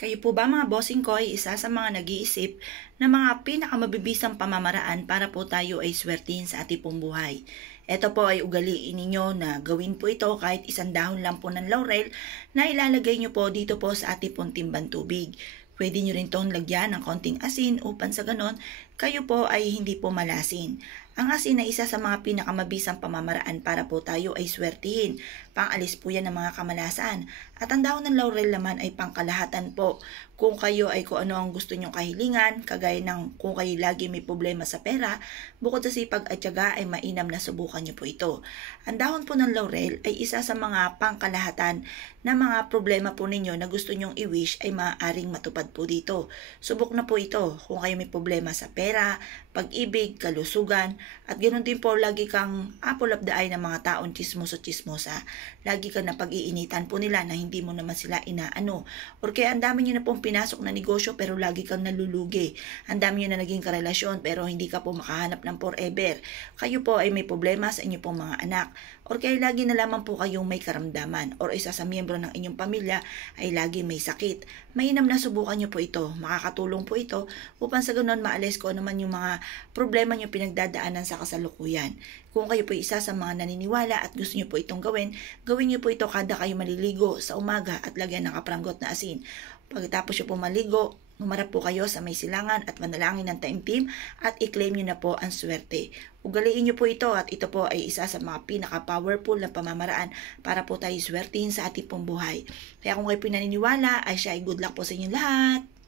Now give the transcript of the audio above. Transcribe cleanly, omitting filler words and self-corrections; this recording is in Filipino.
Kayo po ba mga bossing ko ay isa sa mga nag-iisip na mga pinakamabibisang pamamaraan para po tayo ay swertihin sa ating pong buhay? Ito po ay ugaliin ninyo na gawin po ito kahit isang dahon lang po ng laurel na ilalagay nyo po dito po sa ating pong timbang tubig. Pwede nyo rin itong lagyan ng konting asin upang sa ganon kayo po ay hindi po malasin. Ang asin ay isa sa mga pinakamabisang pamamaraan para po tayo ay swertihin. Pangalis po yan ng mga kamalasan. At ang dahon ng laurel naman ay pangkalahatan po. Kung kayo ay kung ano ang gusto nyong kahilingan, kagaya ng kung kayo lagi may problema sa pera, bukod sa sipag at tiyaga ay mainam na subukan nyo po ito. Ang dahon po ng laurel ay isa sa mga pangkalahatan na mga problema po ninyo na gusto nyong i-wish ay maaaring matupad po dito. Subok na po ito kung kayo may problema sa pera, pag-ibig, kalusugan, at ganoon din po lagi kang apple of the eye ng mga taong chismoso-chismosa. Lagi kang napag-iinitan po nila na hindi mo naman sila inaano. Or kaya ang dami nyo na pong pinasok na negosyo pero lagi kang nalulugi. Ang dami nyo na naging karelasyon pero hindi ka po makahanap ng forever. Kayo po ay may problema sa inyo pong mga anak. Or kaya lagi na lamang po kayong may karamdaman. Or isa sa miyembro ng inyong pamilya ay lagi may sakit. Mainam na subukan nyo po ito. Makakatulong po ito upang sa ganoon maalis ko naman yung mga problema nyo pinagdadaanan sa kasalukuyan. Kung kayo po isa sa mga naniniwala at gusto nyo po itong gawin nyo po ito kada kayo maliligo sa umaga at lagyan ng kapranggot na asin. Pagkatapos nyo po maligo, humarap po kayo sa may silangan at manalangin ng taimtim at i-claim nyo na po ang swerte. Ugaliin nyo po ito at ito po ay isa sa mga pinaka-powerful na pamamaraan para po tayo swertihin sa ating pong buhay. Kaya kung kayo pinaniniwala, ay siya ay good luck po sa inyong lahat.